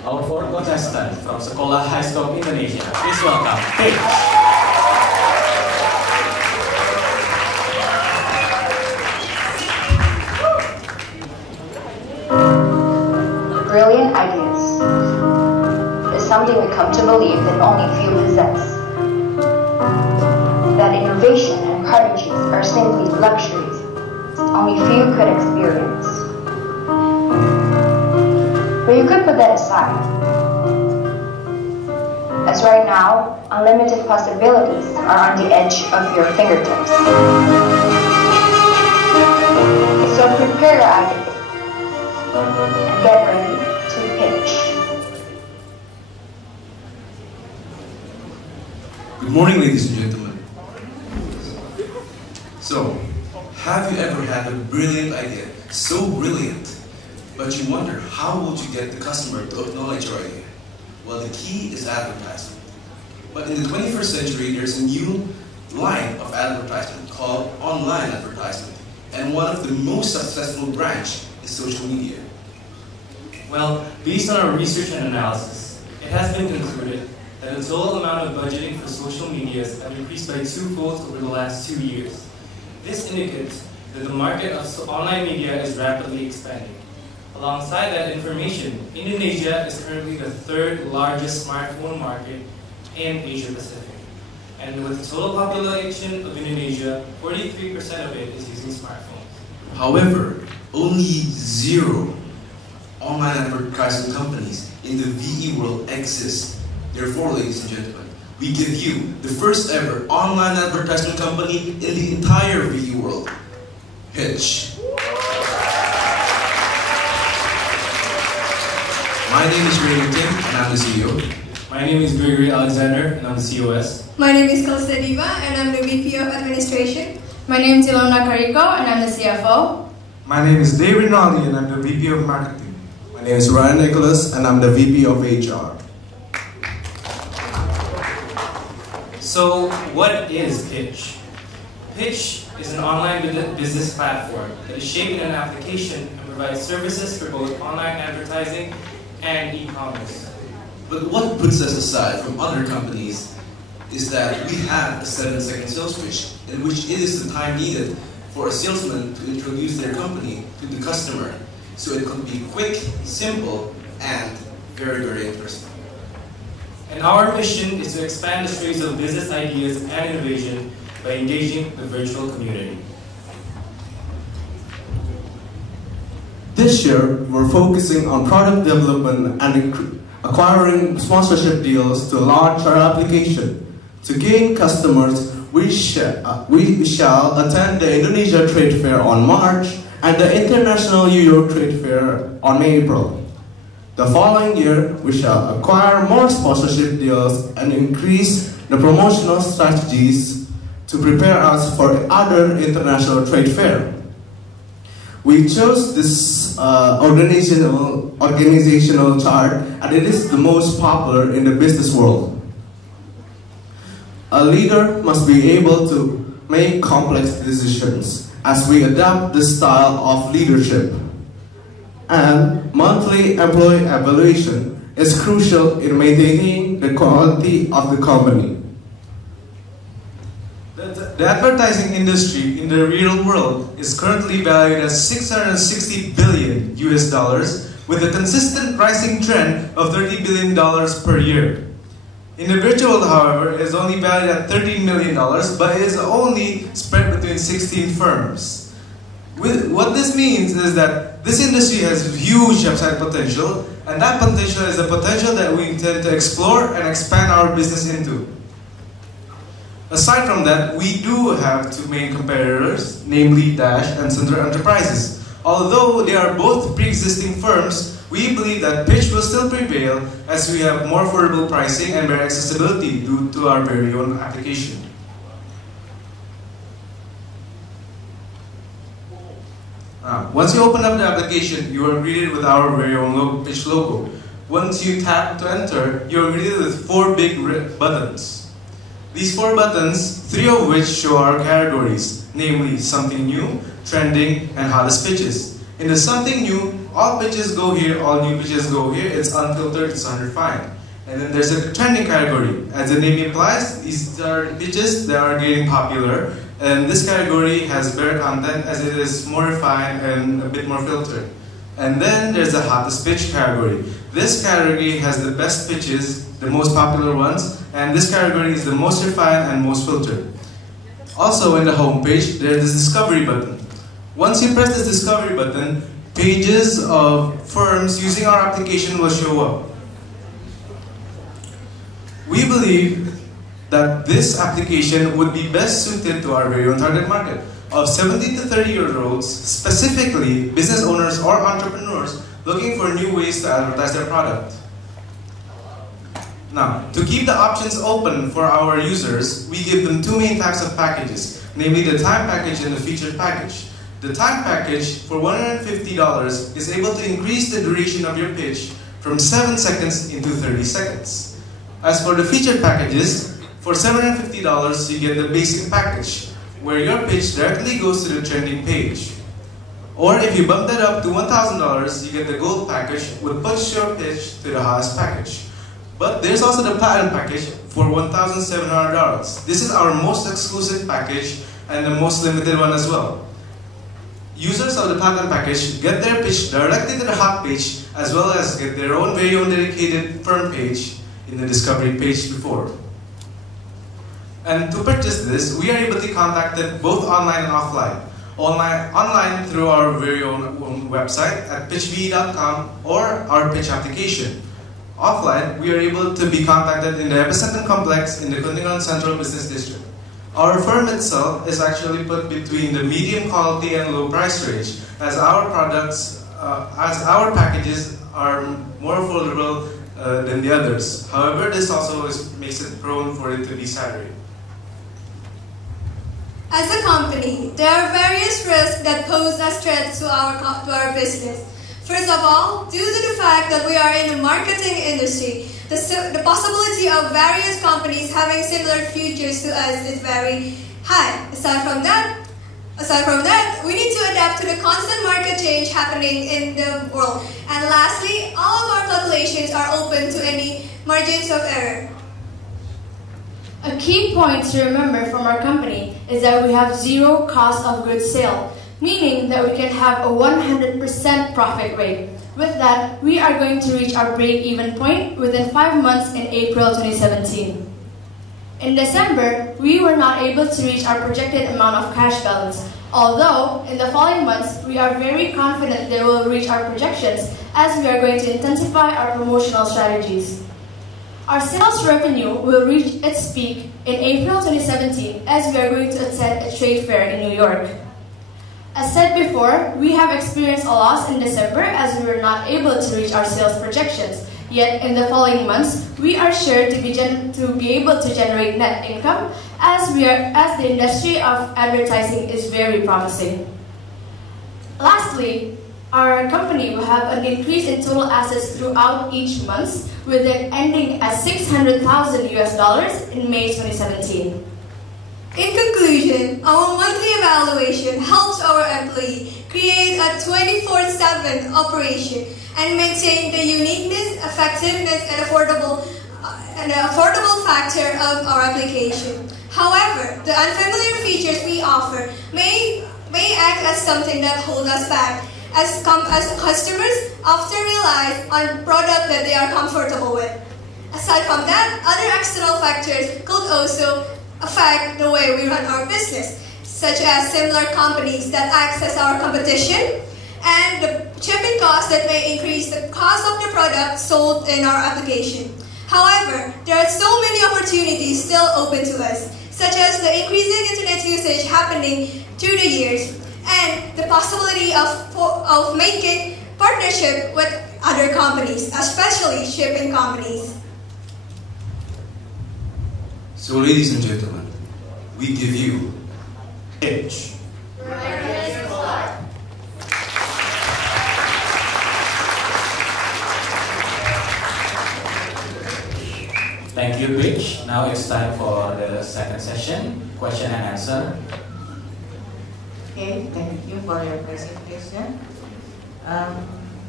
Our fourth contestant from Sekolah High School of Indonesia. Please welcome Paige. Brilliant ideas is something we come to believe that only few possess. That innovation and prodigies are simply luxuries only few could experience. But you could put that aside, as right now, unlimited possibilities are on the edge of your fingertips. So prepare your ideas and get ready to pitch. Good morning, ladies and gentlemen. So, have you ever had a brilliant idea, so brilliant, but you wonder how would you get the customer to acknowledge your idea? Well, the key is advertisement. But in the 21st century, there's a new line of advertisement called online advertisement, and one of the most successful branch is social media. Well, based on our research and analysis, it has been concluded that the total amount of budgeting for social medias have increased by twofold over the last 2 years. This indicates that the market of online media is rapidly expanding. Alongside that information, Indonesia is currently the third largest smartphone market in Asia Pacific. And with the total population of Indonesia, 43% of it is using smartphones. However, only 0 online advertising companies in the VE world exist. Therefore, ladies and gentlemen, we give you the first ever online advertisement company in the entire VE world, Pitch. My name is Raymond Tim, and I'm the CEO. My name is Gregory Alexander, and I'm the COS. My name is Kalsa Diva, and I'm the VP of Administration. My name is Ilona Carrico, and I'm the CFO. My name is Dave Rinaldi, and I'm the VP of Marketing. My name is Ryan Nicholas, and I'm the VP of HR. So, what is Pitch? Pitch is an online business platform that is shaped in an application and provides services for both online advertising and e-commerce. But what puts us aside from other companies is that we have a 7-second sales pitch, in which it is the time needed for a salesman to introduce their company to the customer. So it can be quick, simple, and very, very interesting. And our mission is to expand the streams of business ideas and innovation by engaging the virtual community. This year, we're focusing on product development and acquiring sponsorship deals to launch our application. To gain customers, we shall attend the Indonesia Trade Fair on March and the International New York Trade Fair on April. The following year, we shall acquire more sponsorship deals and increase the promotional strategies to prepare us for other international trade fair. We chose this organizational chart, and it is the most popular in the business world. A leader must be able to make complex decisions as we adapt this style of leadership. And monthly employee evaluation is crucial in maintaining the quality of the company. The advertising industry in the real world is currently valued at $660 billion US, with a consistent rising trend of $30 billion per year. In the virtual world, however, it is only valued at $13 million, but it is only spread between 16 firms. What this means is that this industry has huge upside potential, and that potential is a potential that we intend to explore and expand our business into. Aside from that, we do have two main competitors, namely Dash and Sundar Enterprises. Although they are both pre-existing firms, we believe that Pitch will still prevail as we have more affordable pricing and better accessibility due to our very own application. Once you open up the application, you are greeted with our very own Pitch logo. Once you tap to enter, you are greeted with 4 big red buttons. These 4 buttons, 3 of which show our categories, namely something new, trending, and hottest pitches. In the something new, all pitches go here, all new pitches go here, it's unfiltered, it's unrefined. And then there's a trending category. As the name implies, these are pitches that are getting popular. And this category has better content as it is more refined and a bit more filtered. And then there's the hottest pitch category. This category has the best pitches, the most popular ones, and this category is the most refined and most filtered. Also in the home page, there's this discovery button. Once you press this discovery button, pages of firms using our application will show up. We believe that this application would be best suited to our very own target market of 17 to 30-year-olds, specifically business owners or entrepreneurs looking for new ways to advertise their product. Now, to keep the options open for our users, we give them two main types of packages, namely the time package and the featured package. The time package for $150 is able to increase the duration of your pitch from 7 seconds into 30 seconds. As for the featured packages, for $750 you get the basic package, where your pitch directly goes to the trending page. Or if you bump that up to $1,000, you get the gold package, which puts your pitch to the highest package. But there's also the platinum package for $1,700. This is our most exclusive package and the most limited one as well. Users of the platinum package get their pitch directly to the hot page, as well as get their own very own dedicated firm page in the discovery page before. And to purchase this, we are able to be contacted both online and offline. Online through our very own website at pitchve.com or our pitch application. Offline, we are able to be contacted in the Epicentrum Complex in the Kuntingan Central Business District. Our firm itself is actually put between the medium quality and low price range, as our products, as our packages are more affordable than the others. However, this also makes it prone for it to be saturated. As a company, there are various risks that pose as threats to our business. First of all, due to the fact that we are in the marketing industry, the possibility of various companies having similar features to us is very high. Aside from that, we need to adapt to the constant market change happening in the world. And lastly, all of our calculations are open to any margins of error. A key point to remember from our company is that we have zero cost of goods sold, meaning that we can have a 100% profit rate. With that, we are going to reach our break-even point within 5 months in April 2017. In December, we were not able to reach our projected amount of cash balance, although in the following months, we are very confident that we will reach our projections as we are going to intensify our promotional strategies. Our sales revenue will reach its peak in April 2017 as we are going to attend a trade fair in New York. As said before, we have experienced a loss in December as we were not able to reach our sales projections. Yet in the following months, we are sure to be able to generate net income as the industry of advertising is very promising. Lastly, our company will have an increase in total assets throughout each month, with it ending at $600,000 in May 2017. In conclusion, our monthly evaluation helps our employee create a 24/7 operation and maintain the uniqueness, effectiveness, and affordable factor of our application. However, the unfamiliar features we offer may act as something that hold us back, as customers often rely on product that they are comfortable with. Aside from that, other external factors could also affect the way we run our business, such as similar companies that access our competition and the shipping costs that may increase the cost of the product sold in our application. However, there are so many opportunities still open to us, such as the increasing internet usage happening through the years and the possibility of making partnership with other companies, especially shipping companies. So ladies and gentlemen, we give you pitch. Thank you, Pitch. Now it's time for the second session, question and answer. Okay, thank you for your presentation.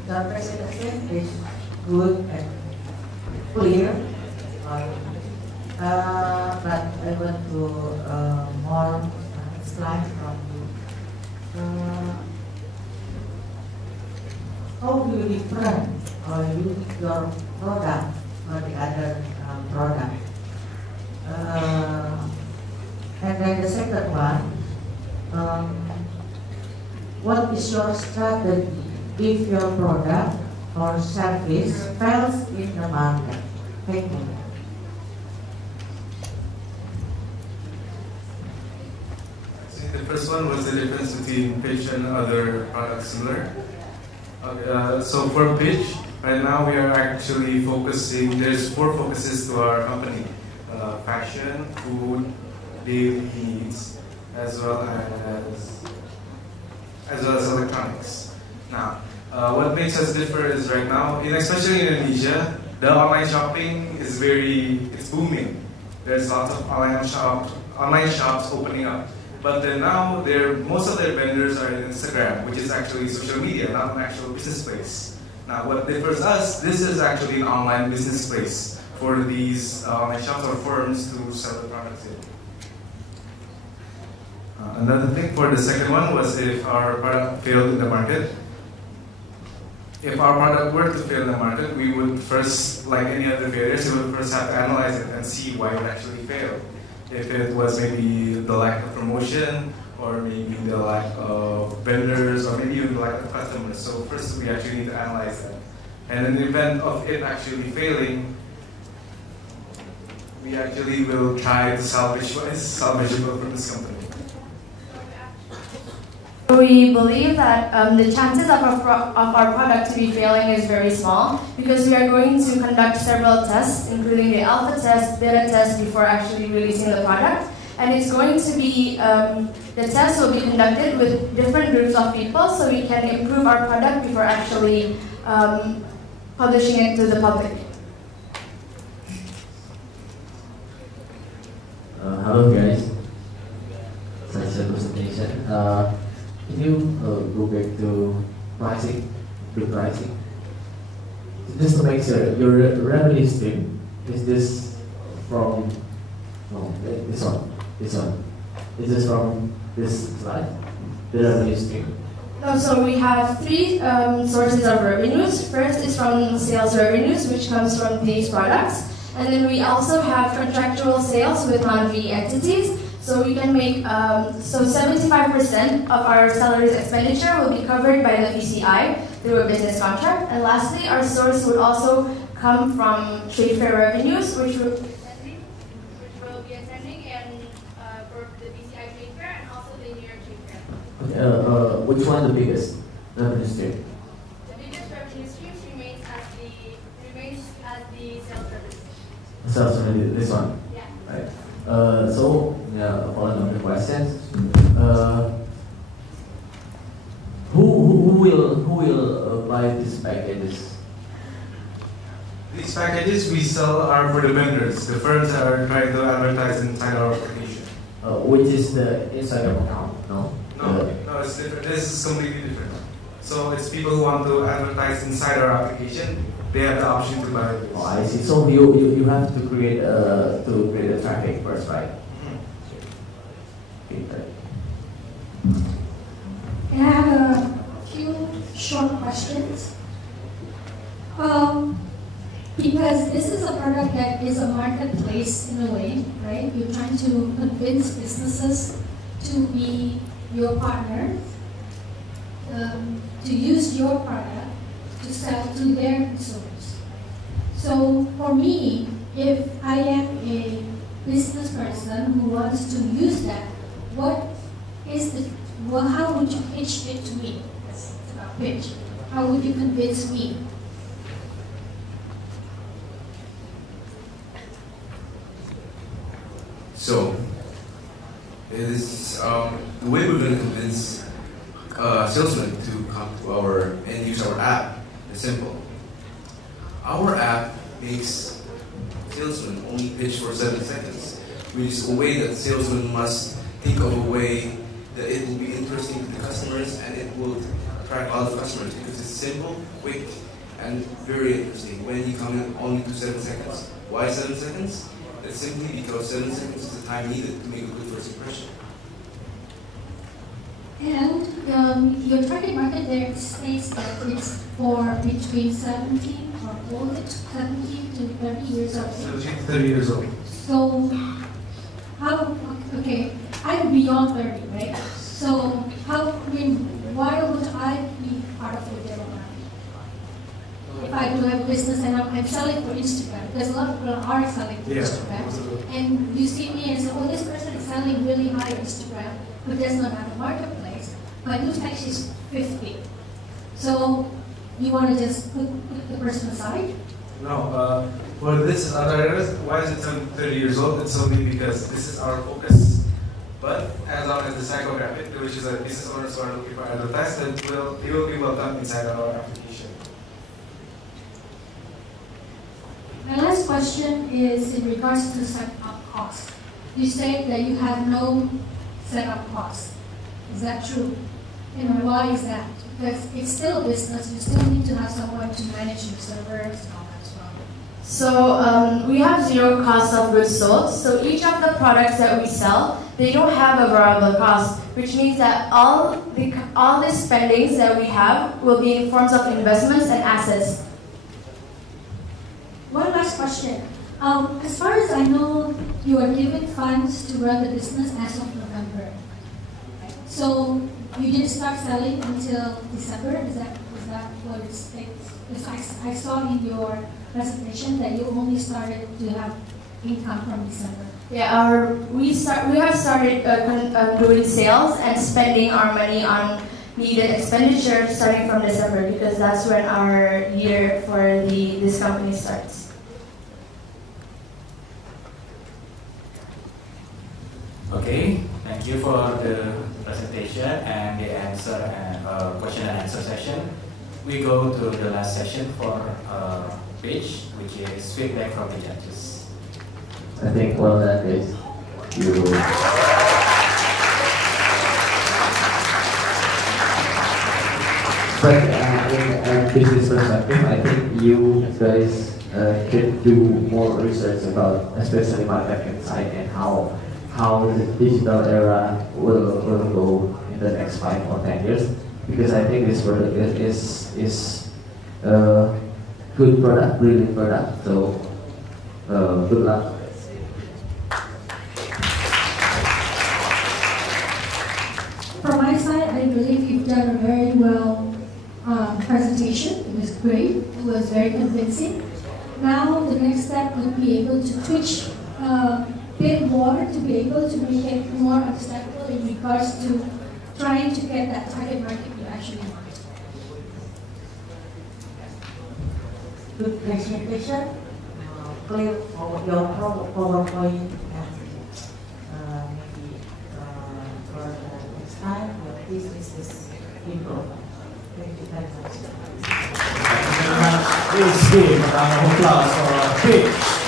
the presentation is good and clear. But I want to more slide from you. How do you different your product or the other product? And then the second one, what is your strategy if your product or service fails in the market? Thank you. The first one was the difference between pitch and other products similar. Okay, so for pitch, right now we are actually focusing, there's 4 focuses to our company. Fashion, food, daily needs, as well as electronics. Now, what makes us differ is right now, especially in Indonesia, the online shopping is it's booming. There's lots of online shops opening up. But then now, most of their vendors are in Instagram, which is actually social media, not an actual business place. Now, what differs us, this is actually an online business place for these online shops or firms to sell the products in. Another thing for the second one was if our product failed in the market. If our product were to fail in the market, we would first, like any other failures, we would first have to analyze it and see why it actually failed. If it was maybe the lack of promotion, or maybe the lack of vendors, or maybe even the lack of customers. So first we actually need to analyze that. And in the event of it actually failing, we actually will try to salvage what is salvageable from this company. We believe that the chances of our product to be failing is very small because we are going to conduct several tests, including the alpha test, beta test, before actually releasing the product. And it's going to be, the test will be conducted with different groups of people so we can improve our product before actually publishing it to the public. Hello guys, such a presentation. Can you go back to pricing, just to make sure your revenue stream is this from this one? Is this from this slide? The revenue stream. No, so we have 3 sources of revenues. First is from sales revenues, which comes from these products. And then we also have contractual sales with non-VE entities. So we can make, so 75% of our salaries expenditure will be covered by the BCI through a business contract. And lastly, our source would also come from trade fair revenues, which will be attending and for the BCI trade fair and also the New York trade fair. Okay, which one is the biggest revenue stream? The biggest revenue stream remains as the sales revenue. Sales revenue, this one? Yeah. Right. So, following on the questions, who will buy these packages? These packages we sell are for the vendors, the firms that are trying to advertise inside our application. Which is the Instagram account, no? No, it's different. This is completely different. So it's people who want to advertise inside our application. They have the option to buy this. Oh, I see. So you have to create a traffic first, right? Okay, right. I have a few short questions. Because this is a product that is a marketplace in a way, right? You're trying to convince businesses to be your partner, to use your product to sell to their consumers. So for me, if I am a business person who wants to use that, how would you pitch it to me? That's about pitch. How would you convince me? So, it is the way we're going to convince salesmen to come to our and use our app is simple. Our app makes salesmen only pitch for 7 seconds, which is a way that salesmen must think of a way that it will be interesting to the customers and it will attract a lot of customers because it's simple, quick, and very interesting. When you come in only to 7 seconds. Why 7 seconds? It's simply because 7 seconds is the time needed to make a good first impression. And your target market there states that it's for between 17 or older, 17 to 30 years old. 17 to 30 years old. So, okay, I'm beyond 30, right? So, why would I be part of your demographic? If I do have a business and I'm selling for Instagram, because a lot of people are selling for Instagram, and you see me and say, oh, this person is selling really high Instagram, but does not have a marketplace, but new tax is 50. So, you want to just put the person aside? No, for this other areas, why is it 30 years old? It's only because this is our focus. But as long as the psychographic, which is a business owners who are looking for advertisement, they will be welcome inside our application. My last question is in regards to setup costs. You say that you have no setup costs. Is that true? And why is that? Because it's still a business, you still need to have someone to manage your servers and all that as well. So we have zero cost of goods sold. So each of the products that we sell, they don't have a variable cost, which means that all the spendings that we have will be in forms of investments and assets. One last question. As far as I know, you are given funds to run the business as of November. Right? So you didn't start selling until December. Is that what it states? Because I saw in your presentation that you only started to have income from December. Yeah, we have started doing sales and spending our money on needed expenditure starting from December, because that's when our year for this company starts. Okay, thank you for the presentation and the answer and question and answer session. We go to the last session for pitch, which is feedback from the judges. I think well done, guys. But in a business perspective, I think you guys can do more research about, especially market insight and how the digital era will go in the next 5 or 10 years. Because I think this product is a good product, brilliant product. So good luck. From my side, I believe you've done a very well presentation. It was great. It was very convincing. Now the next step would be able to twitch a bit more to be able to make it more understandable in regards to trying to get that target market you actually want. Good presentation, clear for your PowerPoint, and maybe for the next time your business is improved. Thank you very much. Please give a round of applause for our pitch.